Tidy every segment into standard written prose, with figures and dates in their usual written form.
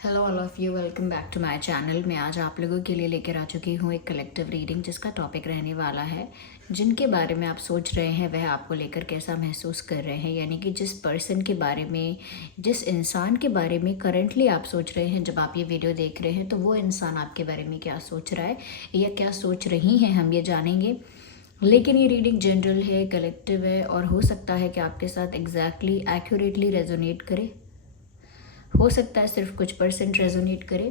Hello all of you, welcome back to my channel. मैं आज आप लोगों के लिए लेकर आ चुकी हूँ एक कलेक्टिव रीडिंग जिसका टॉपिक रहने वाला है जिनके बारे में आप सोच रहे हैं वह आपको लेकर कैसा महसूस कर रहे हैं। यानी कि जिस पर्सन के बारे में, जिस इंसान के बारे में करंटली आप सोच रहे हैं, जब आप ये वीडियो देख रहे हैं तो वो इंसान आपके बारे में क्या सोच रहा है या क्या सोच रही हैं, हम ये जानेंगे। लेकिन ये रीडिंग जनरल है, कलेक्टिव है और हो सकता है कि आपके साथ एग्जैक्टली एक्यूरेटली रेजोनेट करे, हो सकता है सिर्फ कुछ परसेंट रेजोनेट करे।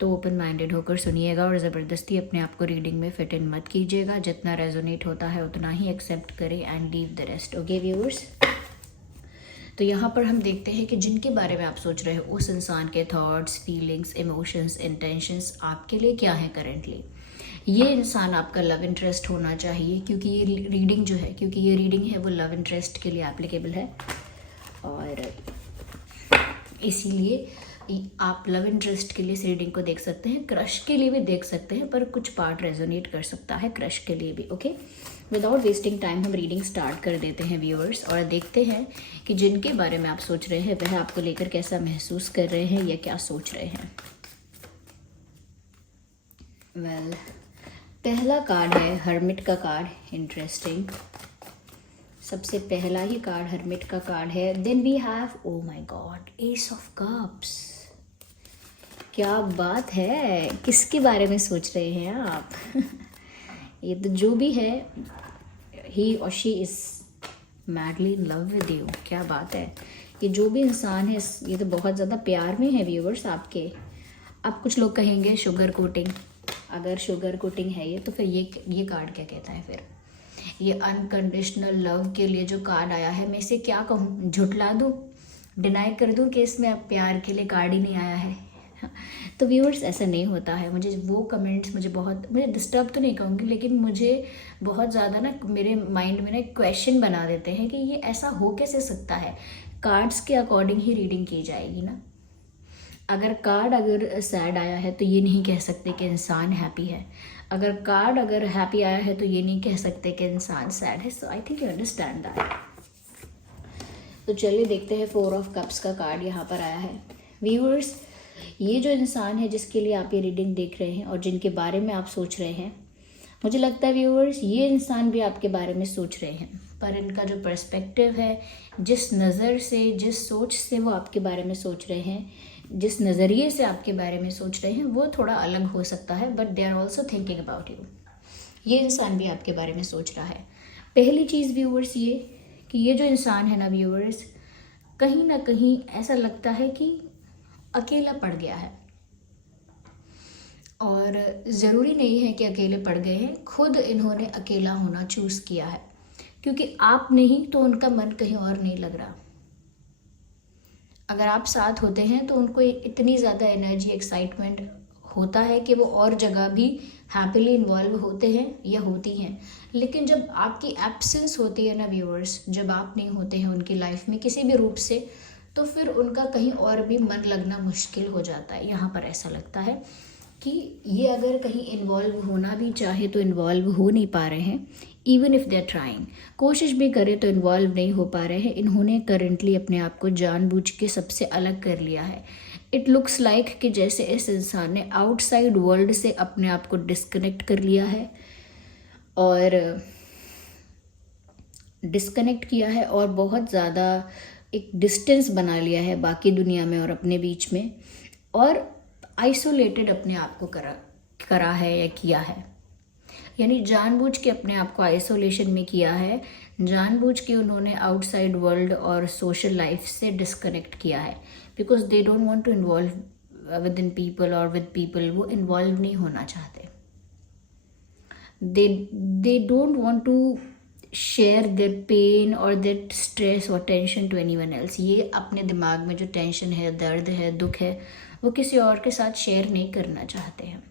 तो ओपन माइंडेड होकर सुनिएगा और ज़बरदस्ती अपने आप को रीडिंग में फिट इन मत कीजिएगा। जितना रेजोनेट होता है उतना ही एक्सेप्ट करें and leave the rest. Okay viewers, तो यहाँ पर हम देखते हैं कि जिनके बारे में आप सोच रहे हो उस इंसान के थॉट्स, फीलिंग्स, इमोशंस, इंटेंशंस आपके लिए क्या है करेंटली। ये इंसान आपका लव इंटरेस्ट होना चाहिए क्योंकि ये रीडिंग जो है, क्योंकि ये रीडिंग है वो लव इंटरेस्ट के लिए एप्लीकेबल है और इसीलिए आप लव इंटरेस्ट के लिए इस रीडिंग को देख सकते हैं, क्रश के लिए भी देख सकते हैं, पर कुछ पार्ट रेजोनेट कर सकता है क्रश के लिए भी। ओके, विदाउट वेस्टिंग टाइम हम रीडिंग स्टार्ट कर देते हैं व्यूअर्स और देखते हैं कि जिनके बारे में आप सोच रहे हैं वह आपको लेकर कैसा महसूस कर रहे हैं या क्या सोच रहे हैं। वेल, पहला कार्ड है हर्मिट का कार्ड। इंटरेस्टिंग, सबसे पहला ही कार्ड हर्मिट का कार्ड है। Then we have, oh my god, ace of cups. क्या बात है, किसके बारे में सोच रहे हैं आप? ये तो जो भी है, ही और she is madly in love with you. क्या बात है, ये जो भी इंसान है ये तो बहुत ज़्यादा प्यार में है व्यूअर्स आपके। अब कुछ लोग कहेंगे शुगर कोटिंग, अगर शुगर कोटिंग है ये तो फिर ये कार्ड क्या कहता है फिर? ये अनकंडीशनल लव के लिए जो कार्ड आया है, मैं इसे क्या कहूँ, झुठला दूँ, डिनाई कर दूँ कि इसमें अब प्यार के लिए कार्ड ही नहीं आया है। तो व्यूअर्स ऐसा नहीं होता है। मुझे वो कमेंट्स मुझे डिस्टर्ब तो नहीं कहूँगी, लेकिन मुझे बहुत ज़्यादा ना मेरे माइंड में ना क्वेश्चन बना देते हैं कि ये ऐसा हो कैसे सकता है। कार्ड्स के अकॉर्डिंग ही रीडिंग की जाएगी ना। अगर सैड आया है तो ये नहीं कह सकते कि इंसान हैप्पी है। अगर हैप्पी आया है तो ये नहीं कह सकते कि इंसान सैड है। So I think you understand that. तो चलिए देखते हैं, 4 ऑफ कप्स का कार्ड यहाँ पर आया है। व्यूअर्स, ये जो इंसान है जिसके लिए आप ये रीडिंग देख रहे हैं और जिनके बारे में आप सोच रहे हैं, मुझे लगता है व्यूअर्स ये इंसान भी आपके बारे में सोच रहे हैं, पर इनका जो पर्सपेक्टिव है, जिस नज़र से, जिस सोच से वो आपके बारे में सोच रहे हैं, जिस नज़रिए से आपके बारे में सोच रहे हैं, वो थोड़ा अलग हो सकता है, but they are also thinking about you. ये इंसान भी आपके बारे में सोच रहा है। पहली चीज़ व्यूअर्स ये कि ये जो इंसान है ना व्यूअर्स, कहीं ना कहीं ऐसा लगता है कि अकेला पड़ गया है। और ज़रूरी नहीं है कि अकेले पड़ गए हैं, खुद इन्होंने अकेला होना चूज़ किया है, क्योंकि आप नहीं तो उनका मन कहीं और नहीं लग रहा। अगर आप साथ होते हैं तो उनको इतनी ज़्यादा एनर्जी, एक्साइटमेंट होता है कि वो और जगह भी हैप्पीली इन्वॉल्व होते हैं या होती हैं। लेकिन जब आपकी एब्सेंस होती है ना व्यूअर्स, जब आप नहीं होते हैं उनकी लाइफ में किसी भी रूप से, तो फिर उनका कहीं और भी मन लगना मुश्किल हो जाता है। यहाँ पर ऐसा लगता है कि ये अगर कहीं इन्वॉल्व होना भी चाहे तो इन्वॉल्व हो नहीं पा रहे हैं। Even if they are trying, कोशिश भी करें तो इन्वॉल्व नहीं हो पा रहे हैं। इन्होंने करंटली अपने आप को जानबूझ के सबसे अलग कर लिया है। इट लुक्स लाइक कि जैसे इस इंसान ने आउटसाइड वर्ल्ड से अपने आप को डिस्कनेक्ट कर लिया है और डिस्कनेक्ट किया है और बहुत ज़्यादा एक डिस्टेंस बना लिया है बाकी दुनिया में और अपने बीच में, और आइसोलेटेड अपने आप को करा है या किया है। यानी जानबूझ के अपने आप को आइसोलेशन में किया है, जानबूझ के उन्होंने आउटसाइड वर्ल्ड और सोशल लाइफ से डिस्कनेक्ट किया है, because they don't want to involve with in people और विद पीपल। वो इन्वॉल्व नहीं होना चाहते। They don't want to share their pain और देयर स्ट्रेस और टेंशन टू एनीवन एल्स। ये अपने दिमाग में जो टेंशन है, दर्द है, दुख है, वो किसी और के साथ शेयर नहीं करना चाहते हैं।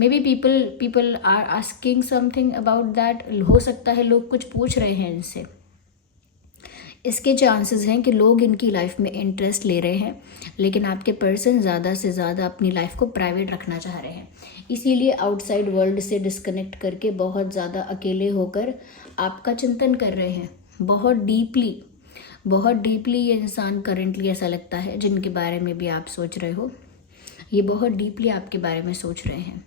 Maybe people are asking something about that. हो सकता है लोग कुछ पूछ रहे हैं इनसे। इसके चांसेस हैं कि लोग इनकी लाइफ में इंटरेस्ट ले रहे हैं, लेकिन आपके पर्सन ज़्यादा से ज़्यादा अपनी लाइफ को प्राइवेट रखना चाह रहे हैं। इसीलिए आउटसाइड वर्ल्ड से डिस्कनेक्ट करके बहुत ज़्यादा अकेले होकर आपका चिंतन कर रहे हैं। बहुत डीपली ये इंसान करंटली ऐसा लगता है जिनके बारे में भी आप सोच रहे हो। ये बहुत डीपली आपके बारे में सोच रहे हैं,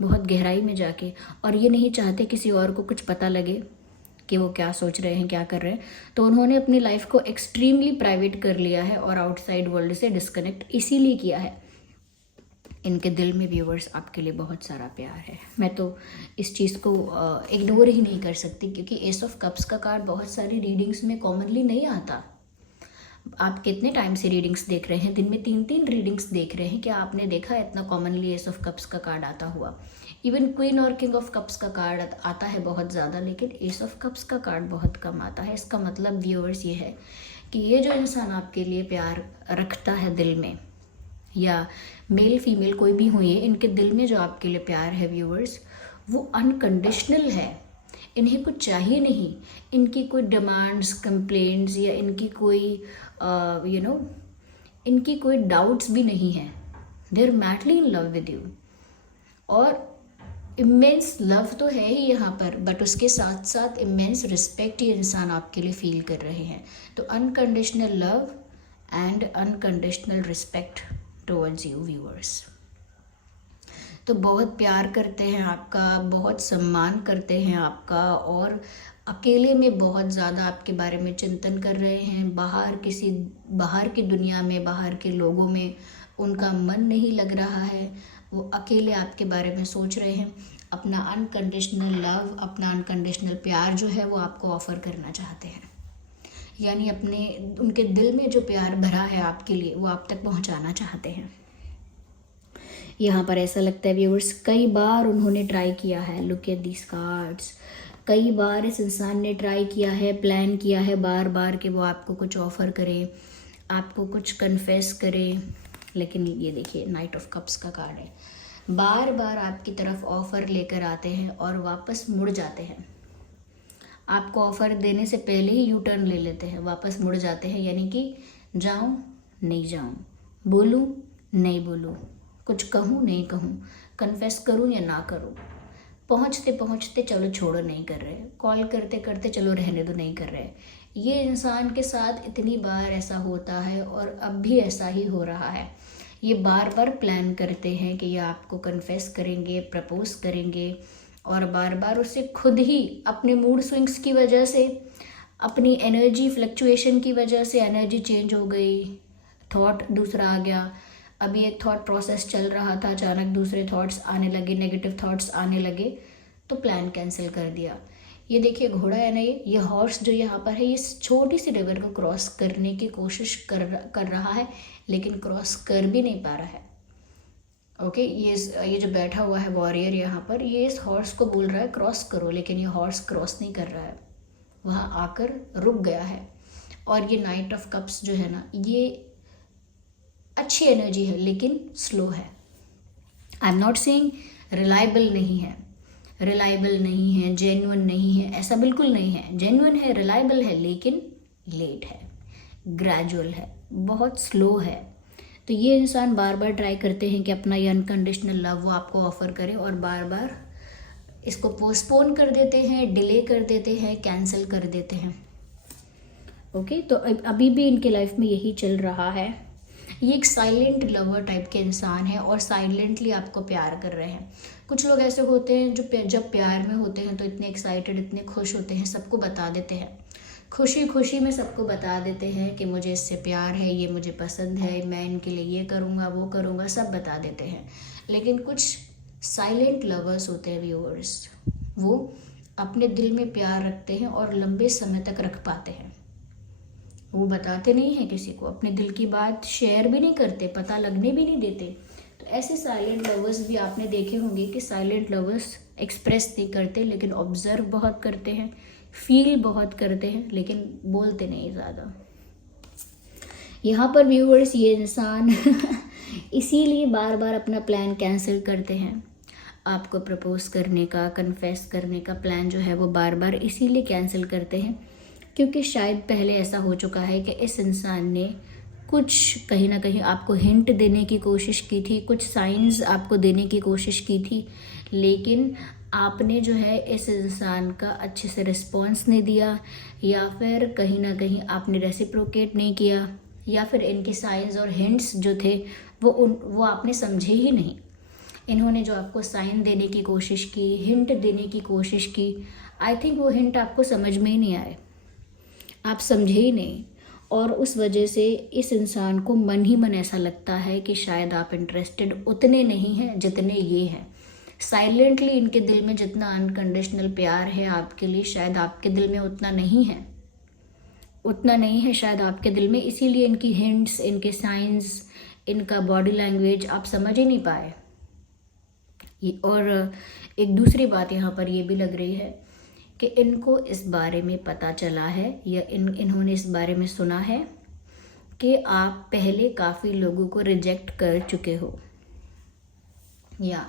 बहुत गहराई में जाके, और ये नहीं चाहते किसी और को कुछ पता लगे कि वो क्या सोच रहे हैं, क्या कर रहे हैं। तो उन्होंने अपनी लाइफ को एक्सट्रीमली प्राइवेट कर लिया है और आउटसाइड वर्ल्ड से डिस्कनेक्ट इसीलिए किया है। इनके दिल में व्यूवर्स आपके लिए बहुत सारा प्यार है। मैं तो इस चीज़ को इग्नोर ही नहीं कर सकती, क्योंकि एस ऑफ कप्स का कार्ड बहुत सारी रीडिंग्स में कॉमनली नहीं आता। आप कितने टाइम से रीडिंग्स देख रहे हैं? दिन में 3-3 रीडिंग्स देख रहे हैं, क्या आपने देखा है इतना कॉमनली एस ऑफ कप्स का कार्ड आता हुआ? इवन क्वीन और किंग ऑफ कप्स का कार्ड आता है बहुत ज़्यादा, लेकिन एस ऑफ कप्स का कार्ड बहुत कम आता है। इसका मतलब व्यूअर्स ये है कि ये जो इंसान आपके लिए प्यार रखता है दिल में, या मेल फीमेल कोई भी हुई है, इनके दिल में जो आपके लिए प्यार है व्यूअर्स, वो अनकंडीशनल है। इन्हें कुछ चाहिए नहीं, इनकी कोई डिमांड्स, कंप्लेंट्स या इनकी कोई इनकी कोई डाउट्स भी नहीं है। They are madly in love with you, और इमेंस लव तो है ही यहाँ पर, बट उसके साथ साथ इमेंस रिस्पेक्ट ये इंसान आपके लिए फील कर रहे हैं। तो unconditional love and unconditional respect towards you viewers. तो बहुत प्यार करते हैं आपका, बहुत सम्मान करते हैं आपका, और अकेले में बहुत ज़्यादा आपके बारे में चिंतन कर रहे हैं। बाहर की दुनिया में, बाहर के लोगों में उनका मन नहीं लग रहा है, वो अकेले आपके बारे में सोच रहे हैं। अपना अनकंडीशनल लव, अपना अनकंडीशनल प्यार जो है वो आपको ऑफ़र करना चाहते हैं, यानी उनके दिल में जो प्यार भरा है आपके लिए वो आप तक पहुंचाना चाहते हैं। यहाँ पर ऐसा लगता है व्यूअर्स, कई बार उन्होंने ट्राई किया है, लुक एट दीस कार्ड्स, कई बार इस इंसान ने ट्राई किया है, प्लान किया है बार बार कि वो आपको कुछ ऑफ़र करे, आपको कुछ कन्फेस करे, लेकिन ये देखिए नाइट ऑफ कप्स का कार्ड है। बार बार आपकी तरफ ऑफ़र लेकर आते हैं और वापस मुड़ जाते हैं। आपको ऑफ़र देने से पहले ही यू टर्न ले लेते हैं, वापस मुड़ जाते हैं, यानी कि जाऊं नहीं जाऊं, बोलूं नहीं बोलूं, कुछ कहूं नहीं कहूं, कन्फेस करूं या ना करूं, पहुंचते पहुंचते चलो छोड़ो नहीं कर रहे, कॉल करते करते चलो रहने दो नहीं कर रहे। ये इंसान के साथ इतनी बार ऐसा होता है और अब भी ऐसा ही हो रहा है। ये बार बार प्लान करते हैं कि ये आपको कन्फेस करेंगे, प्रपोज करेंगे, और बार बार उसे खुद ही अपने मूड स्विंग्स की वजह से, अपनी एनर्जी फ्लक्चुएशन की वजह से एनर्जी चेंज हो गई, थॉट दूसरा आ गया। अभी एक थॉट प्रोसेस चल रहा था, अचानक दूसरे थॉट्स आने लगे, नेगेटिव थॉट्स आने लगे, तो प्लान कैंसिल कर दिया। ये देखिए घोड़ा है ना, ये हॉर्स जो यहाँ पर है, ये छोटी सी रिवर को क्रॉस करने की कोशिश कर रहा है, लेकिन क्रॉस कर भी नहीं पा रहा है। ओके, ये जो बैठा हुआ है वॉरियर यहाँ पर, ये इस हॉर्स को बोल रहा है क्रॉस करो, लेकिन ये हॉर्स क्रॉस नहीं कर रहा है, वहाँ आकर रुक गया है। और ये नाइट ऑफ कप्स जो है ना, ये अच्छी एनर्जी है लेकिन स्लो है। I am not saying reliable नहीं है, जेन्युइन नहीं है, ऐसा बिल्कुल नहीं है। जेन्युइन है, रिलायबल है, लेकिन लेट है, ग्रेजुअल है, बहुत स्लो है। तो ये इंसान बार बार ट्राई करते हैं कि अपना ये अनकंडीशनल लव वो आपको ऑफ़र करें, और बार बार इसको पोस्टपोन कर देते हैं, डिले कर देते हैं, कैंसिल कर देते हैं। ओके, तो अभी भी इनके लाइफ में यही चल रहा है। ये एक साइलेंट लवर टाइप के इंसान है और साइलेंटली आपको प्यार कर रहे हैं। कुछ लोग ऐसे होते हैं जो जब प्यार में होते हैं तो इतने एक्साइटेड, इतने खुश होते हैं, सबको बता देते हैं, खुशी खुशी में सबको बता देते हैं कि मुझे इससे प्यार है, ये मुझे पसंद है, मैं इनके लिए ये करूँगा, वो करूँगा, सब बता देते हैं। लेकिन कुछ साइलेंट लवर्स होते हैं व्यूअर्स, वो अपने दिल में प्यार रखते हैं और लंबे समय तक रख पाते हैं। वो बताते नहीं हैं किसी को, अपने दिल की बात शेयर भी नहीं करते, पता लगने भी नहीं देते। तो ऐसे साइलेंट लवर्स भी आपने देखे होंगे कि साइलेंट लवर्स एक्सप्रेस नहीं करते, लेकिन ऑब्जर्व बहुत करते हैं, फील बहुत करते हैं, लेकिन बोलते नहीं ज़्यादा। यहाँ पर व्यूअर्स ये इंसान इसीलिए बार बार अपना प्लान कैंसिल करते हैं। आपको प्रपोज करने का, कन्फेस करने का प्लान जो है वो बार बार इसीलिए कैंसिल करते हैं, क्योंकि शायद पहले ऐसा हो चुका है कि इस इंसान ने कुछ कहीं ना कहीं आपको हिंट देने की कोशिश की थी, कुछ साइंस आपको देने की कोशिश की थी, लेकिन आपने जो है इस इंसान का अच्छे से रिस्पॉन्स नहीं दिया, या फिर कहीं ना कहीं आपने रेसिप्रोकेट नहीं किया, या फिर इनके साइंस और हिंट्स जो थे वो आपने समझे ही नहीं। इन्होंने जो आपको साइन देने की कोशिश की, हिंट देने की कोशिश की, आई थिंक वो हिंट आपको समझ में ही नहीं आए, आप समझे ही नहीं। और उस वजह से इस इंसान को मन ही मन ऐसा लगता है कि शायद आप इंटरेस्टेड उतने नहीं हैं जितने ये हैं। साइलेंटली इनके दिल में जितना अनकंडीशनल प्यार है आपके लिए, शायद आपके दिल में उतना नहीं है, उतना नहीं है शायद आपके दिल में। इसीलिए इनकी हिंट्स, इनके साइंस, इनका बॉडी लैंग्वेज आप समझ ही नहीं पाए। और एक दूसरी बात यहाँ पर ये भी लग रही है कि इनको इस बारे में पता चला है या इन्होंने इस बारे में सुना है कि आप पहले काफ़ी लोगों को रिजेक्ट कर चुके हो, या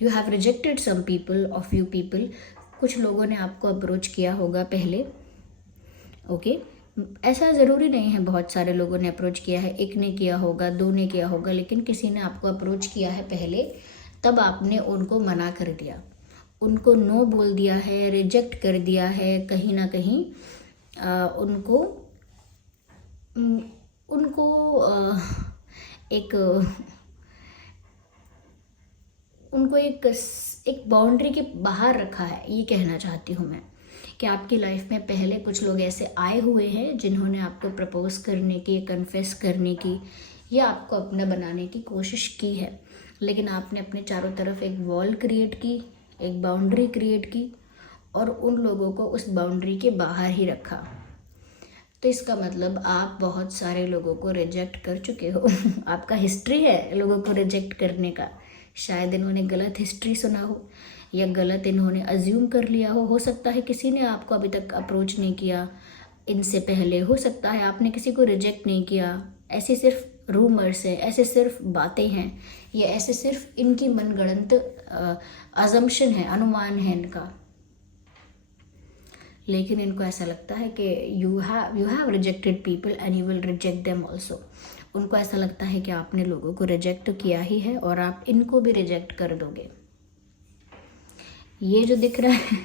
you have rejected some people और फ्यू पीपल। कुछ लोगों ने आपको अप्रोच किया होगा पहले, ओके ऐसा ज़रूरी नहीं है बहुत सारे लोगों ने अप्रोच किया है, एक ने किया होगा, दो ने किया होगा, लेकिन किसी ने आपको अप्रोच किया है पहले, तब आपने उनको मना कर दिया, उनको नो बोल दिया है, रिजेक्ट कर दिया है, कहीं ना कहीं उनको एक बाउंड्री के बाहर रखा है, ये कहना चाहती हूँ मैं कि आपकी लाइफ में पहले कुछ लोग ऐसे आए हुए हैं जिन्होंने आपको प्रपोज करने की, कन्फेस करने की या आपको अपना बनाने की कोशिश की है, लेकिन आपने अपने चारों तरफ एक वॉल क्रिएट की, एक बाउंड्री क्रिएट की और उन लोगों को उस बाउंड्री के बाहर ही रखा। तो इसका मतलब आप बहुत सारे लोगों को रिजेक्ट कर चुके हो। आपका हिस्ट्री है लोगों को रिजेक्ट करने का। शायद इन्होंने गलत हिस्ट्री सुना हो या गलत इन्होंने अज्यूम कर लिया हो सकता है किसी ने आपको अभी तक अप्रोच नहीं किया इनसे पहले, हो सकता है आपने किसी को रिजेक्ट नहीं किया, ऐसे सिर्फ रूमर्स है, ऐसे सिर्फ बातें हैं, या ऐसे सिर्फ इनकी मनगढ़ंत अजम्पशन है, अनुमान है इनका। लेकिन इनको ऐसा लगता है कि you have rejected people and you will reject them also. उनको ऐसा लगता है कि आपने लोगों को रिजेक्ट तो किया ही है और आप इनको भी रिजेक्ट कर दोगे। ये जो दिख रहा है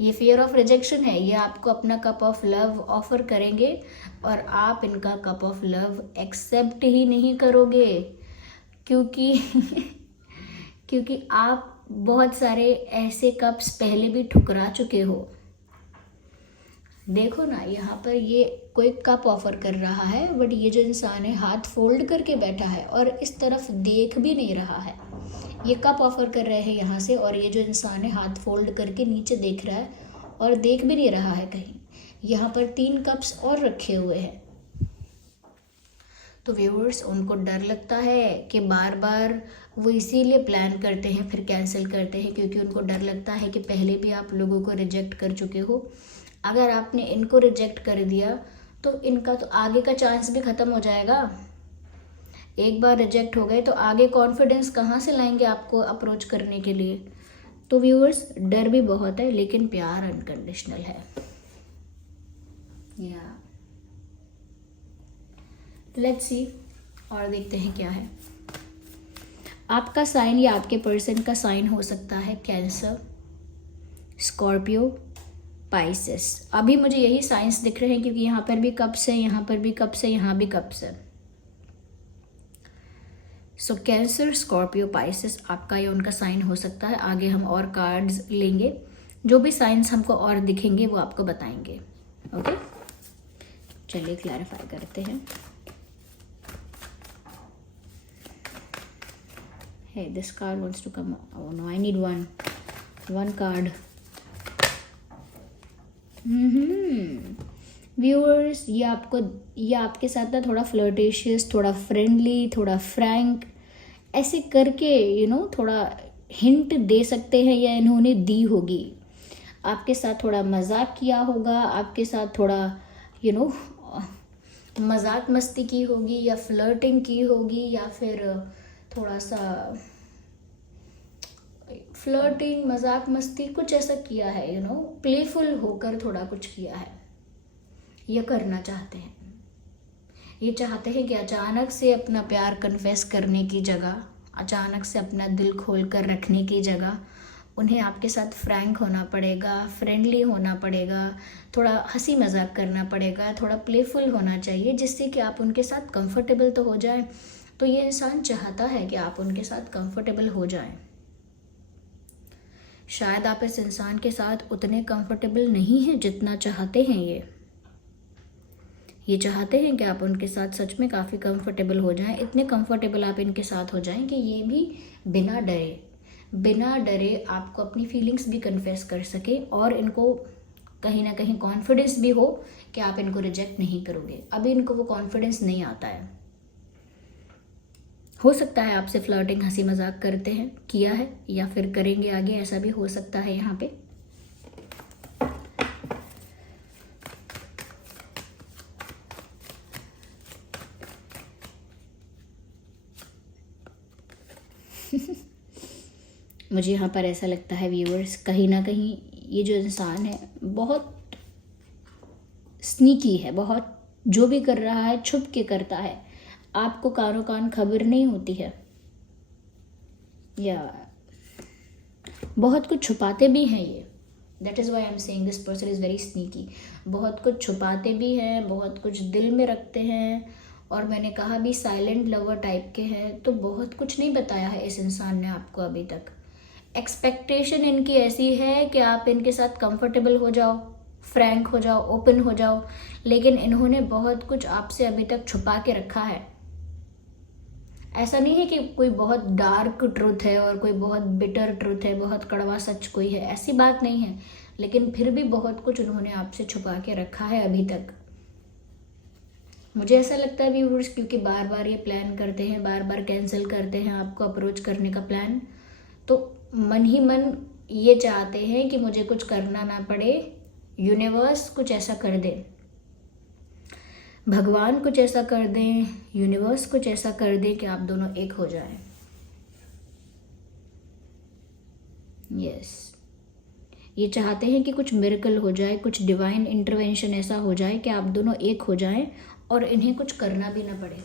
ये फियर ऑफ रिजेक्शन है। ये आपको अपना कप ऑफ लव ऑफर करेंगे और आप इनका कप ऑफ लव एक्सेप्ट ही नहीं करोगे, क्योंकि क्योंकि आप बहुत सारे ऐसे कप्स पहले भी ठुकरा चुके हो। देखो ना, यहाँ पर ये कोई कप ऑफर कर रहा है, बट ये जो इंसान है हाथ फोल्ड करके बैठा है और इस तरफ देख भी नहीं रहा है। ये कप ऑफर कर रहे हैं यहाँ से, और ये जो इंसान है हाथ फोल्ड करके नीचे देख रहा है और देख भी नहीं रहा है कहीं। यहाँ पर 3 कप्स और रखे हुए हैं। तो व्यूअर्स, उनको डर लगता है कि बार बार वो इसीलिए प्लान करते हैं फिर कैंसिल करते हैं, क्योंकि उनको डर लगता है कि पहले भी आप लोगों को रिजेक्ट कर चुके हो। अगर आपने इनको रिजेक्ट कर दिया तो इनका तो आगे का चांस भी ख़त्म हो जाएगा। एक बार रिजेक्ट हो गए तो आगे कॉन्फिडेंस कहाँ से लाएंगे आपको अप्रोच करने के लिए। तो व्यूअर्स, डर भी बहुत है लेकिन प्यार अनकंडीशनल है। या लेट्स सी, और देखते हैं क्या है। आपका साइन या आपके पर्सन का साइन हो सकता है कैंसर, स्कॉर्पियो, पाइसेस। अभी मुझे यही साइंस दिख रहे हैं क्योंकि यहाँ पर भी कप्स है, यहाँ पर भी कप्स है, यहाँ भी कप्स है। सो कैंसर, स्कॉर्पियो, पाइसेस आपका या उनका साइन हो सकता है। आगे हम और कार्ड्स लेंगे, जो भी साइंस हमको और दिखेंगे वो आपको बताएंगे। ओके, चलिए क्लैरिफाई करते हैं। Hey, this card wants to come. Oh no, I need one card. Viewers, ये आपके साथ ना थोड़ा फ्लर्टेशियस, थोड़ा फ्रेंडली, थोड़ा फ्रैंक ऐसे करके थोड़ा हिंट दे सकते हैं, या इन्होंने दी होगी। आपके साथ थोड़ा मजाक किया होगा, आपके साथ थोड़ा मजाक मस्ती की होगी, या फ्लर्टिंग की होगी, या फिर थोड़ा सा फ्लर्टिंग, मजाक मस्ती कुछ ऐसा किया है, प्लेफुल होकर थोड़ा कुछ किया है। ये करना चाहते हैं, ये चाहते हैं कि अचानक से अपना प्यार कन्फेस करने की जगह, अचानक से अपना दिल खोल कर रखने की जगह उन्हें आपके साथ फ्रैंक होना पड़ेगा, फ्रेंडली होना पड़ेगा, थोड़ा हंसी मजाक करना पड़ेगा, थोड़ा प्लेफुल होना चाहिए, जिससे कि आप उनके साथ कंफर्टेबल तो हो जाए तो ये इंसान चाहता है कि आप उनके साथ कंफर्टेबल हो जाएं। शायद आप इस इंसान के साथ उतने कंफर्टेबल नहीं हैं जितना चाहते हैं। ये चाहते हैं कि आप उनके साथ सच में काफ़ी कंफर्टेबल हो जाएं, इतने कंफर्टेबल आप इनके साथ हो जाएं कि ये भी बिना डरे आपको अपनी फीलिंग्स भी कन्फेस कर सके और इनको कहीं ना कहीं कॉन्फिडेंस भी हो कि आप इनको रिजेक्ट नहीं करोगे। अभी इनको वो कॉन्फिडेंस नहीं आता है। हो सकता है आपसे फ्लर्टिंग, हंसी मजाक करते हैं, किया है या फिर करेंगे आगे, ऐसा भी हो सकता है यहाँ पे। मुझे यहाँ पर ऐसा लगता है व्यूअर्स, कहीं ना कहीं ये जो इंसान है बहुत स्नीकी है, बहुत जो भी कर रहा है छुप के करता है, आपको कानों कान खबर नहीं होती है, या बहुत कुछ छुपाते भी हैं ये। That is why I am saying this person is very sneaky. बहुत कुछ छुपाते भी हैं, बहुत कुछ दिल में रखते हैं, और मैंने कहा भी साइलेंट लवर टाइप के हैं। तो बहुत कुछ नहीं बताया है इस इंसान ने आपको अभी तक। एक्सपेक्टेशन इनकी ऐसी है कि आप इनके साथ कंफर्टेबल हो जाओ, फ्रैंक हो जाओ, ओपन हो जाओ, लेकिन इन्होंने बहुत कुछ आपसे अभी तक छुपा के रखा है। ऐसा नहीं है कि कोई बहुत डार्क ट्रुथ है और कोई बहुत बिटर ट्रुथ है, बहुत कड़वा सच कोई है, ऐसी बात नहीं है, लेकिन फिर भी बहुत कुछ उन्होंने आपसे छुपा के रखा है अभी तक। मुझे ऐसा लगता है व्यूअर्स, क्योंकि बार बार ये प्लान करते हैं, बार बार कैंसिल करते हैं आपको अप्रोच करने का प्लान, तो मन ही मन ये चाहते हैं कि मुझे कुछ करना ना पड़े, यूनिवर्स कुछ ऐसा कर दे, भगवान कुछ ऐसा कर दें, यूनिवर्स कुछ ऐसा कर दे कि आप दोनों एक हो जाएं। यस, ये चाहते हैं कि कुछ मिरेकल हो जाए, कुछ डिवाइन इंटरवेंशन ऐसा हो जाए कि आप दोनों एक हो जाएं और इन्हें कुछ करना भी ना पड़े,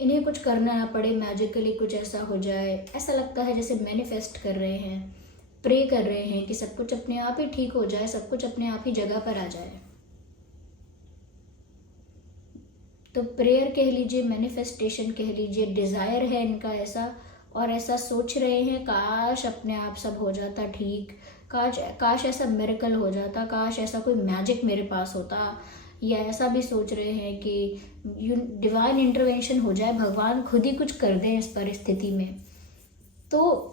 इन्हें कुछ करना ना पड़े, मैजिकली कुछ ऐसा हो जाए। ऐसा लगता है जैसे मैनिफेस्ट कर रहे हैं, प्रे कर रहे हैं कि सब कुछ अपने आप ही ठीक हो जाए, सब कुछ अपने आप ही जगह पर आ जाए। तो प्रेयर कह लीजिए, मैनिफेस्टेशन कह लीजिए, डिज़ायर है इनका ऐसा, और ऐसा सोच रहे हैं काश अपने आप सब हो जाता ठीक, काश ऐसा मिरेकल हो जाता, काश ऐसा कोई मैजिक मेरे पास होता, या ऐसा भी सोच रहे हैं कि डिवाइन इंटरवेंशन हो जाए, भगवान खुद ही कुछ कर दें इस परिस्थिति में। तो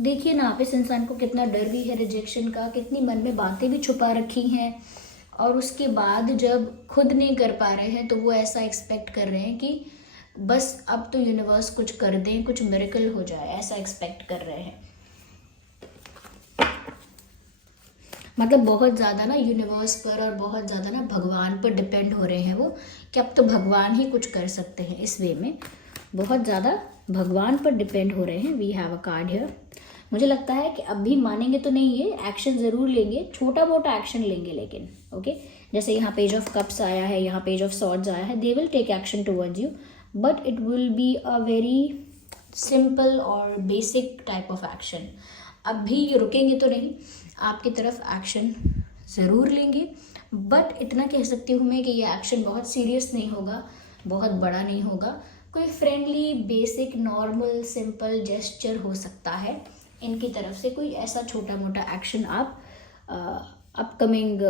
देखिए ना आप, इस इंसान को कितना डर भी है रिजेक्शन का, कितनी मन में बातें भी छुपा रखी हैं, और उसके बाद जब खुद नहीं कर पा रहे हैं तो वो ऐसा एक्सपेक्ट कर रहे हैं कि बस अब तो यूनिवर्स कुछ कर दें, कुछ मिरेकल हो जाए, ऐसा एक्सपेक्ट कर रहे हैं। मतलब बहुत ज़्यादा ना यूनिवर्स पर और बहुत ज़्यादा ना भगवान पर डिपेंड हो रहे हैं वो, कि अब तो भगवान ही कुछ कर सकते हैं। इस वे में बहुत ज़्यादा भगवान पर डिपेंड हो रहे हैं। We have a card here. मुझे लगता है कि अब भी मानेंगे तो नहीं, ये एक्शन ज़रूर लेंगे, छोटा मोटा एक्शन लेंगे, लेकिन ओके जैसे यहाँ पेज ऑफ कप्स आया है, यहाँ पेज ऑफ सॉर्ड्स आया है, they will take action towards you, but it will be a very simple और बेसिक टाइप ऑफ एक्शन। अब भी ये रुकेंगे तो नहीं, आपकी तरफ एक्शन ज़रूर लेंगे, बट इतना कह सकती हूँ मैं कि ये एक्शन बहुत सीरियस नहीं होगा, बहुत बड़ा नहीं होगा, कोई friendly basic normal simple gesture हो सकता है इनकी तरफ से। कोई ऐसा छोटा मोटा एक्शन आप अपकमिंग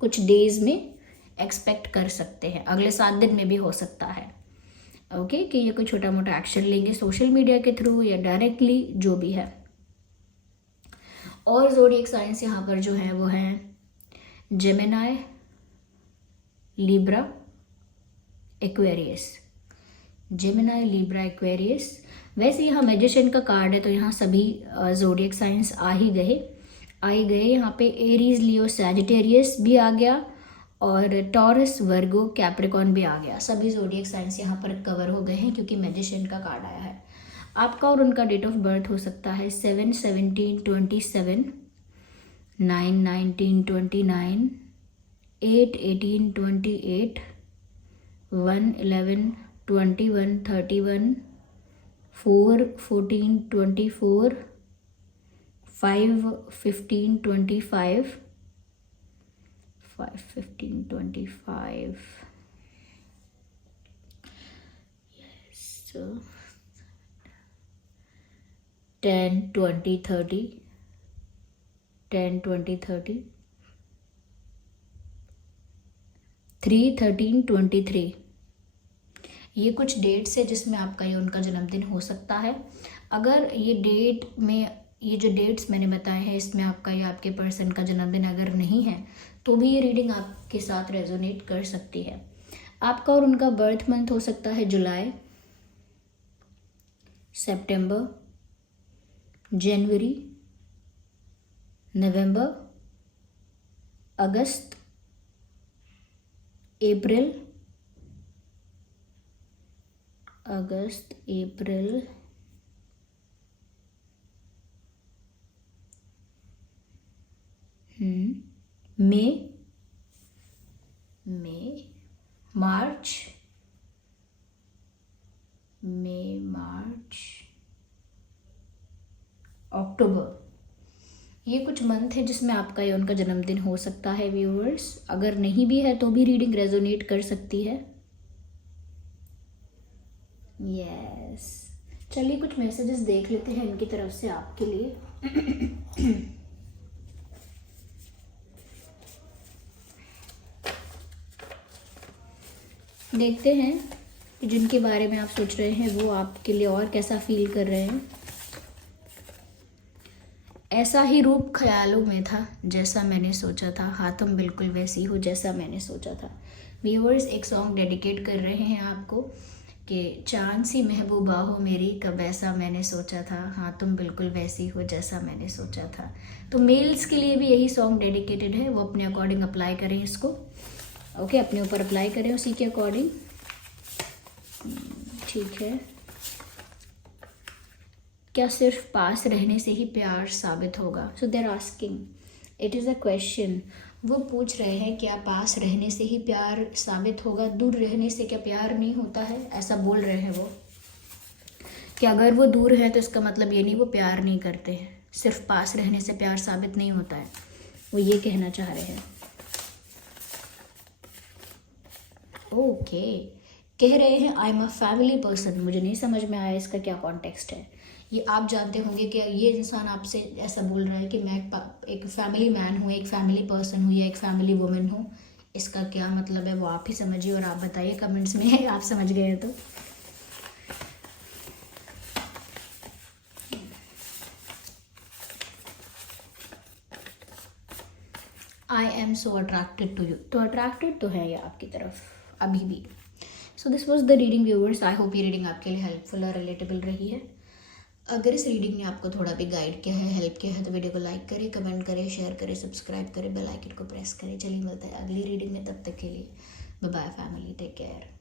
कुछ डेज में एक्सपेक्ट कर सकते हैं, अगले 7 दिन में भी हो सकता है। ओके कि ये कोई छोटा मोटा एक्शन लेंगे सोशल मीडिया के थ्रू या डायरेक्टली, जो भी है। और ज़ोडिएक साइंस यहाँ पर जो है वो हैं Gemini, Libra, Aquarius. Gemini, Libra, Aquarius. वैसे यहाँ मैजिशियन का कार्ड है तो यहाँ सभी ज़ोडिएक साइंस आ ही गए। यहाँ पे एरीज, लियो, सैजिटेरियस भी आ गया, और टॉरस, वर्गो, कैप्रिकॉन भी आ गया। सभी ज़ोडिएक साइंस यहाँ पर कवर हो गए हैं क्योंकि मैजिशियन का कार्ड आया है। आपका और उनका डेट ऑफ बर्थ हो सकता है 7/17/27, 9/19/29, 8/18/28, 1/11/21/31, 4/14/24, 5/15/25, 5/15/25, सो 10 20 30 10 20 30 3 13 23 ये कुछ डेट्स है जिसमें आपका या उनका जन्मदिन हो सकता है। अगर ये डेट में, ये जो डेट्स मैंने बताए हैं इसमें आपका या आपके पर्सन का जन्मदिन अगर नहीं है तो भी ये रीडिंग आपके साथ रेजोनेट कर सकती है। आपका और उनका बर्थ मंथ हो सकता है जुलाई, सितंबर, जनवरी, नवंबर, अगस्त, अप्रैल, मई, मार्च, अक्टूबर। ये कुछ मंथ है जिसमें आपका या उनका जन्मदिन हो सकता है व्यूअर्स। अगर नहीं भी है तो भी रीडिंग रेजोनेट कर सकती है। यस, चलिए कुछ मैसेजेस देख लेते हैं इनकी तरफ से आपके लिए। देखते हैं कि जिनके बारे में आप सोच रहे हैं वो आपके लिए और कैसा फील कर रहे हैं। ऐसा ही रूप ख्यालों में था जैसा मैंने सोचा था, हाँ तुम बिल्कुल वैसी हो जैसा मैंने सोचा था। व्यूअर्स एक सॉन्ग डेडिकेट कर रहे हैं आपको कि चांद सी महबूबा हो मेरी, कब ऐसा मैंने सोचा था, हाँ तुम बिल्कुल वैसी हो जैसा मैंने सोचा था। तो मेल्स के लिए भी यही सॉन्ग डेडिकेटेड है, वो अपने अकॉर्डिंग अप्लाई करें इसको। ओके, अपने ऊपर अप्लाई करें उसी के अकॉर्डिंग। ठीक है। क्या सिर्फ पास रहने से ही प्यार साबित होगा? So they're asking, it is a question. वो पूछ रहे हैं क्या पास रहने से ही प्यार साबित होगा, दूर रहने से क्या प्यार नहीं होता है, ऐसा बोल रहे हैं वो। कि अगर वो दूर है तो इसका मतलब ये नहीं वो प्यार नहीं करते हैं, सिर्फ पास रहने से प्यार साबित नहीं होता है, वो ये कहना चाह रहे हैं। ओके, कह रहे हैं I am a family person. मुझे नहीं समझ में आया इसका क्या कॉन्टेक्स्ट है। ये आप जानते होंगे कि ये इंसान आपसे ऐसा बोल रहा है कि मैं एक फैमिली मैन हूँ, एक फैमिली पर्सन हूँ या एक फैमिली वुमेन हूँ। इसका क्या मतलब है वो आप ही समझिए और आप बताइए कमेंट्स में आप समझ गए हैं तो। I am so attracted to you, तो अट्रैक्टेड तो है ये आपकी तरफ अभी भी। So this was the reading viewers. I hope ये रीडिंग आपके लिए हेल्पफुल और रिलेटेबल रही है। अगर इस रीडिंग ने आपको थोड़ा भी गाइड किया है, हेल्प किया है, तो वीडियो को लाइक करें, कमेंट करें, शेयर करें, सब्सक्राइब करें, बेल आइकन को प्रेस करें। चलिए मिलते हैं अगली रीडिंग में, तब तक के लिए bye bye family, take care.